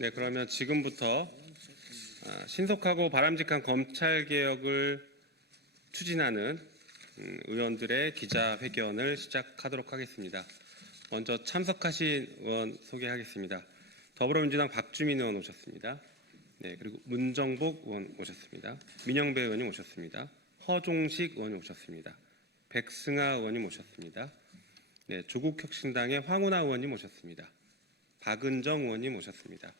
네, 그러면 지금부터 신속하고 바람직한 검찰개혁을 추진하는 의원들의 기자회견을 시작하도록 하겠습니다. 먼저 참석하신 의원 소개하겠습니다. 더불어민주당 박주민 의원 오셨습니다. 네, 그리고 문정복 의원 오셨습니다. 민영배 의원님 오셨습니다. 허종식 의원님 오셨습니다. 백승하 의원님 오셨습니다. 네, 조국혁신당의 황운하 의원님 오셨습니다. 박은정 의원님 오셨습니다.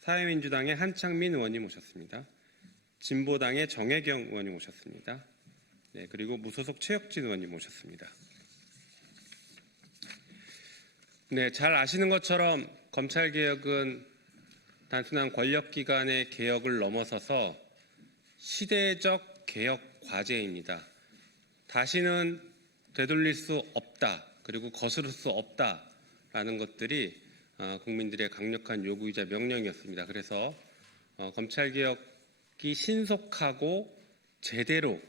사회민주당의 한창민 의원님 오셨습니다. 진보당의 정혜경 의원님 오셨습니다. 네, 그리고 무소속 최혁진 의원님 오셨습니다. 네, 잘 아시는 것처럼 검찰개혁은 단순한 권력기관의 개혁을 넘어서서 시대적 개혁 과제입니다. 다시는 되돌릴 수 없다, 그리고 거스를 수 없다라는 것들이 국민들의 강력한 요구이자 명령이었습니다. 그래서 검찰개혁이 신속하고 제대로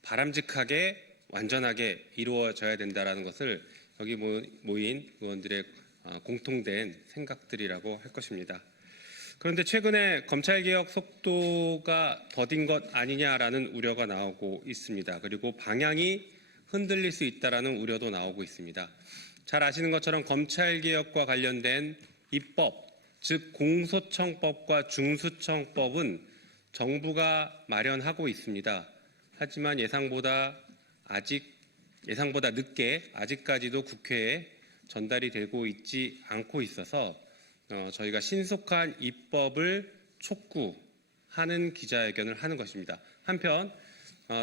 바람직하게 완전하게 이루어져야 된다는 것을 여기 모인 의원들의 공통된 생각들이라고 할 것입니다. 그런데 최근에 검찰개혁 속도가 더딘 것 아니냐라는 우려가 나오고 있습니다. 그리고 방향이 흔들릴 수 있다라는 우려도 나오고 있습니다. 잘 아시는 것처럼 검찰개혁과 관련된 입법, 즉 공소청법과 중수청법은 정부가 마련하고 있습니다. 하지만 예상보다 늦게 아직까지도 국회에 전달이 되고 있지 않고 있어서 저희가 신속한 입법을 촉구하는 기자회견을 하는 것입니다. 한편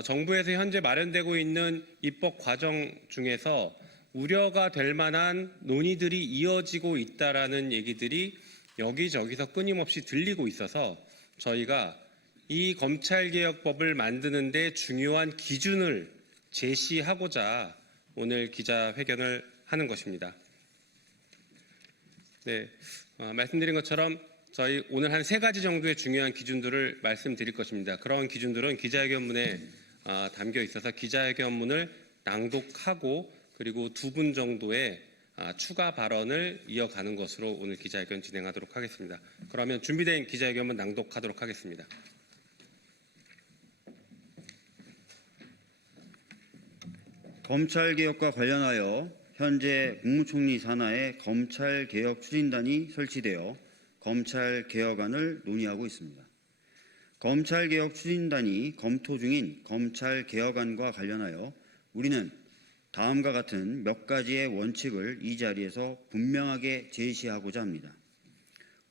정부에서 현재 마련되고 있는 입법 과정 중에서 우려가 될 만한 논의들이 이어지고 있다라는 얘기들이 여기저기서 끊임없이 들리고 있어서 저희가 이 검찰개혁법을 만드는 데 중요한 기준을 제시하고자 오늘 기자회견을 하는 것입니다. 네, 말씀드린 것처럼 저희 오늘 한 3가지 정도의 중요한 기준들을 말씀드릴 것입니다. 그런 기준들은 기자회견문에 담겨 있어서 기자회견문을 낭독하고 그리고 2분 정도의 추가 발언을 이어가는 것으로 오늘 기자회견 진행하도록 하겠습니다. 그러면 준비된 기자회견문 낭독하도록 하겠습니다. 검찰개혁과 관련하여 현재 국무총리 산하에 검찰개혁 추진단이 설치되어 검찰개혁안을 논의하고 있습니다. 검찰개혁 추진단이 검토 중인 검찰개혁안과 관련하여 우리는 다음과 같은 몇 가지의 원칙을 이 자리에서 분명하게 제시하고자 합니다.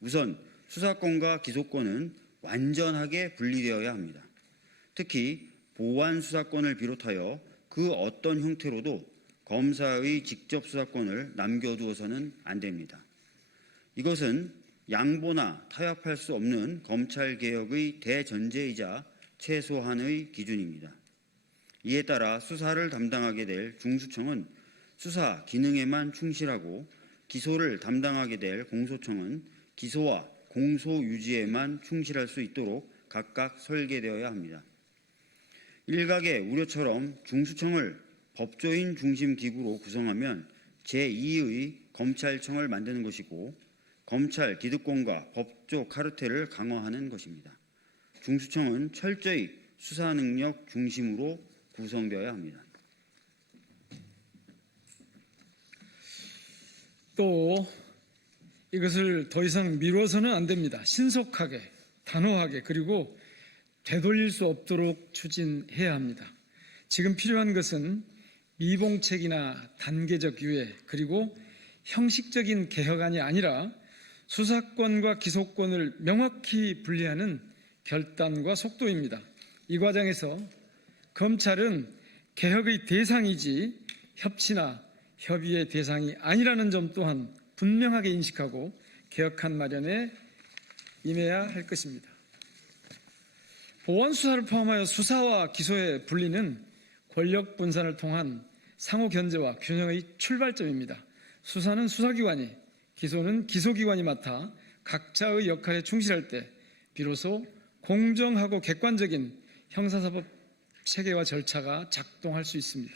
우선 수사권과 기소권은 완전하게 분리되어야 합니다. 특히 보완 수사권을 비롯하여 그 어떤 형태로도 검사의 직접 수사권을 남겨두어서는 안 됩니다. 이것은 양보나 타협할 수 없는 검찰개혁의 대전제이자 최소한의 기준입니다. 이에 따라 수사를 담당하게 될 중수청은 수사 기능에만 충실하고 기소를 담당하게 될 공소청은 기소와 공소 유지에만 충실할 수 있도록 각각 설계되어야 합니다. 일각의 우려처럼 중수청을 법조인 중심 기구로 구성하면 제2의 검찰청을 만드는 것이고 검찰 기득권과 법조 카르텔을 강화하는 것입니다. 중수청은 철저히 수사 능력 중심으로 구성되어야 합니다. 또 이것을 더 이상 미뤄서는 안 됩니다. 신속하게, 단호하게, 그리고 되돌릴 수 없도록 추진해야 합니다. 지금 필요한 것은 미봉책이나 단계적 유예, 그리고 형식적인 개혁안이 아니라 수사권과 기소권을 명확히 분리하는 결단과 속도입니다. 이 과정에서 검찰은 개혁의 대상이지 협치나 협의의 대상이 아니라는 점 또한 분명하게 인식하고 개혁안 마련에 임해야 할 것입니다. 보완 수사를 포함하여 수사와 기소의 분리는 권력 분산을 통한 상호 견제와 균형의 출발점입니다. 수사는 수사기관이, 기소는 기소기관이 맡아 각자의 역할에 충실할 때 비로소 공정하고 객관적인 형사사법 체계와 절차가 작동할 수 있습니다.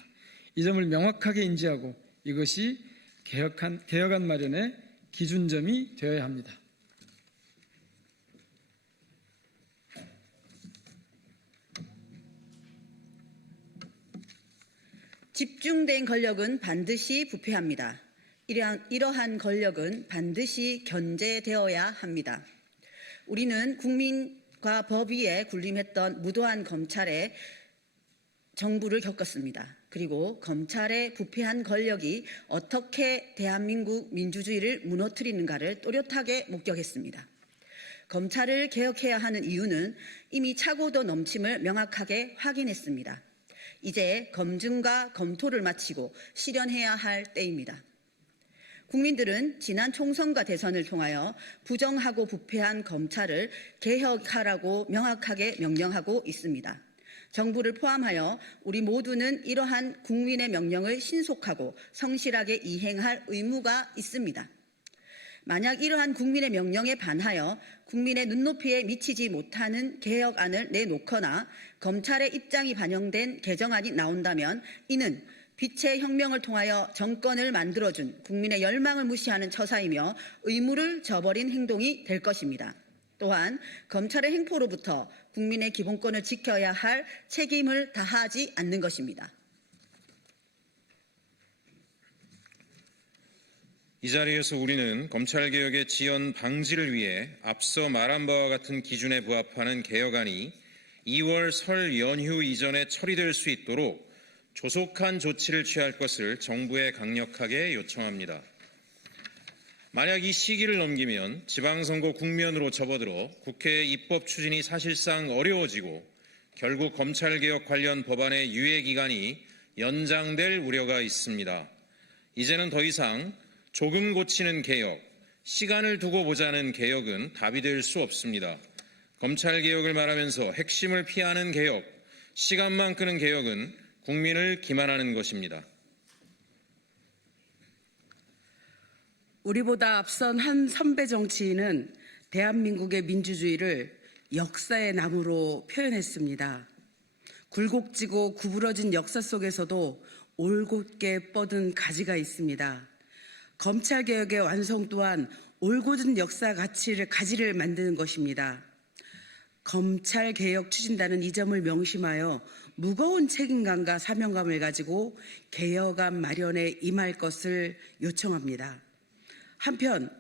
이 점을 명확하게 인지하고 이것이 개혁안 마련의 기준점이 되어야 합니다. 집중된 권력은 반드시 부패합니다. 이러한 권력은 반드시 견제되어야 합니다. 우리는 국민과 법 위에 군림했던 무도한 검찰의 정부를 겪었습니다. 그리고 검찰의 부패한 권력이 어떻게 대한민국 민주주의를 무너뜨리는가를 또렷하게 목격했습니다. 검찰을 개혁해야 하는 이유는 이미 차고도 넘침을 명확하게 확인했습니다. 이제 검증과 검토를 마치고 실현해야 할 때입니다. 국민들은 지난 총선과 대선을 통하여 부정하고 부패한 검찰을 개혁하라고 명확하게 명령하고 있습니다. 정부를 포함하여 우리 모두는 이러한 국민의 명령을 신속하고 성실하게 이행할 의무가 있습니다. 만약 이러한 국민의 명령에 반하여 국민의 눈높이에 미치지 못하는 개혁안을 내놓거나 검찰의 입장이 반영된 개정안이 나온다면 이는 빛의 혁명을 통하여 정권을 만들어준 국민의 열망을 무시하는 처사이며 의무를 저버린 행동이 될 것입니다. 또한 검찰의 행포로부터 국민의 기본권을 지켜야 할 책임을 다하지 않는 것입니다. 이 자리에서 우리는 검찰개혁의 지연 방지를 위해 앞서 말한 바와 같은 기준에 부합하는 개혁안이 2월 설 연휴 이전에 처리될 수 있도록 조속한 조치를 취할 것을 정부에 강력하게 요청합니다. 만약 이 시기를 넘기면 지방선거 국면으로 접어들어 국회의 입법 추진이 사실상 어려워지고 결국 검찰개혁 관련 법안의 유예기간이 연장될 우려가 있습니다. 이제는 더 이상 조금 고치는 개혁, 시간을 두고 보자는 개혁은 답이 될 수 없습니다. 검찰개혁을 말하면서 핵심을 피하는 개혁, 시간만 끄는 개혁은 국민을 기만하는 것입니다. 우리보다 앞선 한 선배 정치인은 대한민국의 민주주의를 역사의 나무로 표현했습니다. 굴곡지고 구부러진 역사 속에서도 올곧게 뻗은 가지가 있습니다. 검찰개혁의 완성 또한 올곧은 역사 가지를 만드는 것입니다. 검찰개혁 추진단은 이 점을 명심하여 무거운 책임감과 사명감을 가지고 개혁안 마련에 임할 것을 요청합니다. 한편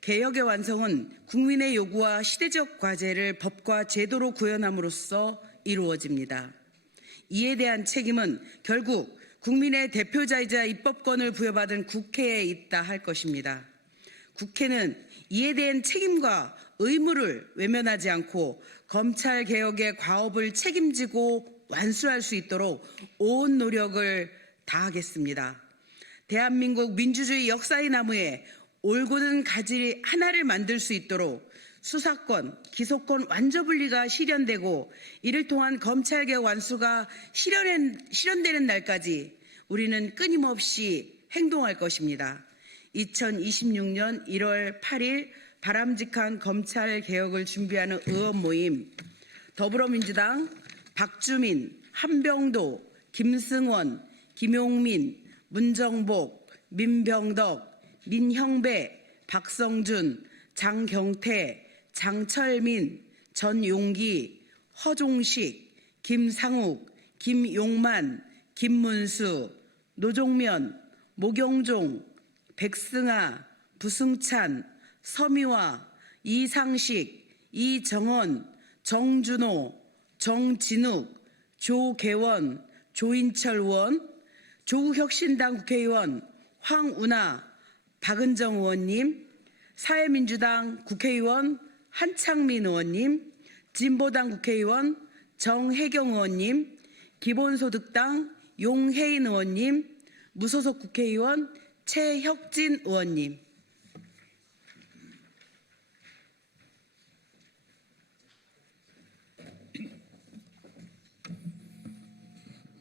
개혁의 완성은 국민의 요구와 시대적 과제를 법과 제도로 구현함으로써 이루어집니다. 이에 대한 책임은 결국 국민의 대표자이자 입법권을 부여받은 국회에 있다 할 것입니다. 국회는 이에 대한 책임과 의무를 외면하지 않고 검찰개혁의 과업을 책임지고 완수할 수 있도록 온 노력을 다하겠습니다. 대한민국 민주주의 역사의 나무에 올곧은 가지 하나를 만들 수 있도록 수사권, 기소권 완전분리가 실현되고 이를 통한 검찰개혁 완수가 실현되는 날까지 우리는 끊임없이 행동할 것입니다. 2026년 1월 8일 바람직한 검찰개혁을 준비하는 의원 모임 더불어민주당 박주민, 한병도, 김승원, 김용민, 문정복, 민병덕, 민형배, 박성준, 장경태, 장철민, 전용기, 허종식, 김상욱, 김용만, 김문수, 노종면, 모경종, 백승아, 부승찬, 서미화, 이상식, 이정원, 정준호, 정진욱, 조계원, 조인철 의원, 조국혁신당 국회의원 황운하, 박은정 의원님, 사회민주당 국회의원 한창민 의원님, 진보당 국회의원 정혜경 의원님, 기본소득당 용혜인 의원님, 무소속 국회의원 최혁진 의원님.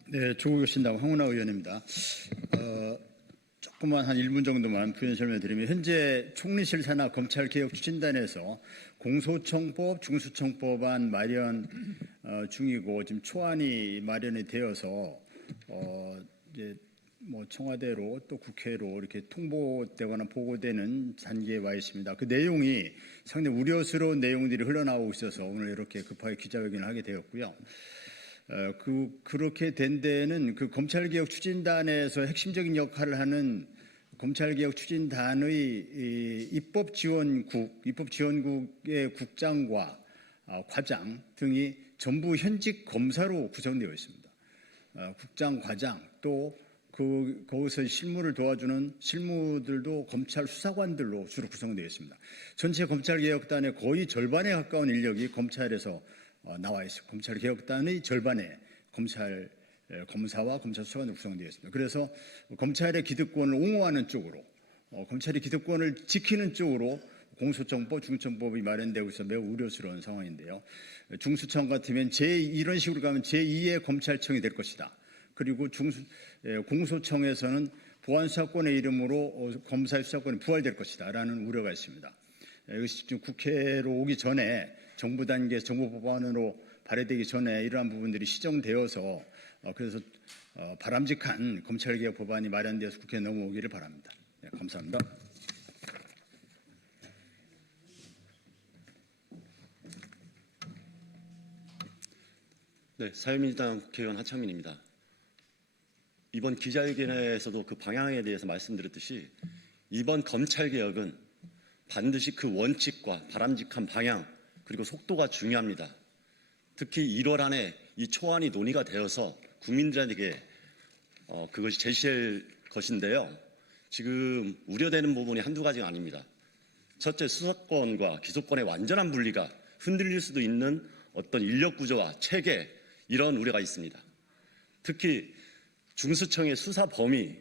네, 조국혁신당 황운하 의원입니다. 조금만 한 1분 정도만 부연 설명드리면 현재 총리실 산하 검찰개혁 추진단에서 공소청법, 중수청법안 마련 중이고 지금 초안이 마련이 되어서 이제 뭐 청와대로 또 국회로 이렇게 통보되거나 보고되는 단계에 와 있습니다. 그 내용이 상당히 우려스러운 내용들이 흘러나오고 있어서 오늘 이렇게 급하게 기자회견을 하게 되었고요. 그렇게 된 데는 그 검찰개혁 추진단에서 핵심적인 역할을 하는 검찰개혁 추진단의 이 입법지원국의 국장과 과장 등이 전부 현직 검사로 구성되어 있습니다. 국장, 과장 또 거기서 실무를 도와주는 실무들도 검찰 수사관들로 주로 구성되어 있습니다. 전체 검찰개혁단의 거의 절반에 가까운 인력이 검찰에서 나와 있습니다. 검찰개혁단의 절반에 검사와 검찰 수사관으로 구성되어 있습니다. 그래서 검찰의 기득권을 옹호하는 쪽으로, 검찰의 기득권을 지키는 쪽으로 공소청법, 중수청법이 마련되고 있어 매우 우려스러운 상황인데요. 중수청 같으면 이런 식으로 가면 제2의 검찰청이 될 것이다. 그리고 공소청에서는 보안수사권의 이름으로 검사의 수사권이 부활될 것이다 라는 우려가 있습니다. 이것이 좀 국회로 오기 전에 정부 단계 정부법안으로 발의되기 전에 이러한 부분들이 시정되어서 그래서 바람직한 검찰개혁 법안이 마련되어서 국회에 넘어오기를 바랍니다. 네, 감사합니다. 네, 자유민주당 국회의원 하창민입니다. 이번 기자회견에서도 그 방향에 대해서 말씀드렸듯이 이번 검찰개혁은 반드시 그 원칙과 바람직한 방향 그리고 속도가 중요합니다. 특히 1월 안에 이 초안이 논의가 되어서 국민들에게 그것이 제시될 것인데요. 지금 우려되는 부분이 한두 가지가 아닙니다. 첫째, 수사권과 기소권의 완전한 분리가 흔들릴 수도 있는 어떤 인력 구조와 체계 이런 우려가 있습니다. 특히 중수청의 수사 범위,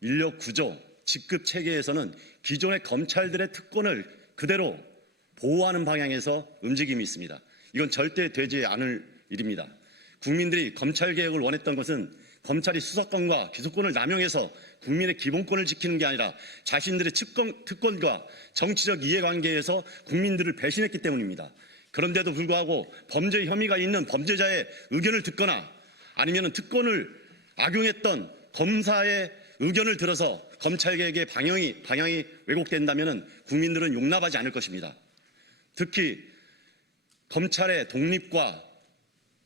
인력 구조, 직급 체계에서는 기존의 검찰들의 특권을 그대로 보호하는 방향에서 움직임이 있습니다. 이건 절대 되지 않을 일입니다. 국민들이 검찰개혁을 원했던 것은 검찰이 수사권과 기소권을 남용해서 국민의 기본권을 지키는 게 아니라 자신들의 특권과 정치적 이해관계에서 국민들을 배신했기 때문입니다. 그런데도 불구하고 범죄 혐의가 있는 범죄자의 의견을 듣거나 아니면 특권을 악용했던 검사의 의견을 들어서 검찰개혁의 방향이 왜곡된다면 국민들은 용납하지 않을 것입니다. 특히 검찰의 독립과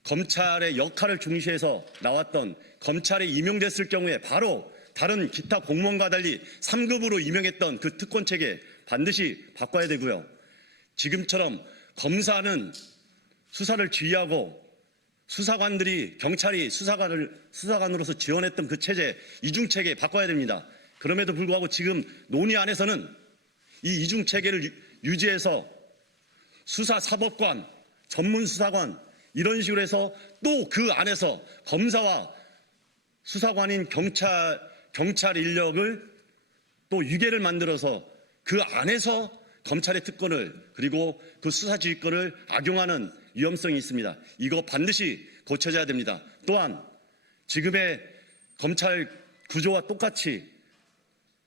검찰의 역할을 중시해서 나왔던 검찰에 임용됐을 경우에 바로 다른 기타 공무원과 달리 3급으로 임용했던 그 특권체계 반드시 바꿔야 되고요. 지금처럼 검사는 수사를 지휘하고 수사관들이 경찰이 수사관으로서 지원했던 그 체제, 이중체계 바꿔야 됩니다. 그럼에도 불구하고 지금 논의 안에서는 이 이중체계를 유지해서 수사사법관, 전문수사관 이런 식으로 해서 또 그 안에서 검사와 수사관인 경찰 인력을 또 유계를 만들어서 그 안에서 검찰의 특권을 그리고 그 수사지휘권을 악용하는 위험성이 있습니다. 이거 반드시 고쳐져야 됩니다. 또한 지금의 검찰 구조와 똑같이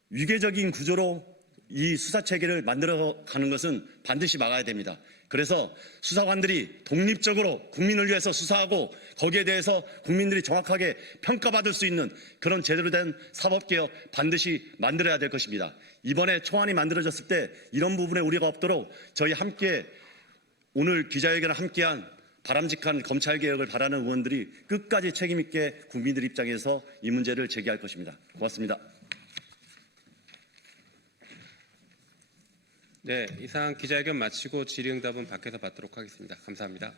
위계적인 구조로 이 수사체계를 만들어가는 것은 반드시 막아야 됩니다. 그래서 수사관들이 독립적으로 국민을 위해서 수사하고 거기에 대해서 국민들이 정확하게 평가받을 수 있는 그런 제대로 된 사법개혁 반드시 만들어야 될 것입니다. 이번에 초안이 만들어졌을 때 이런 부분에 우려가 없도록 저희 함께 오늘 기자회견을 함께한 바람직한 검찰개혁을 바라는 의원들이 끝까지 책임있게 국민들 입장에서 이 문제를 제기할 것입니다. 고맙습니다. 네, 이상 기자회견 마치고 질의응답은 밖에서 받도록 하겠습니다. 감사합니다.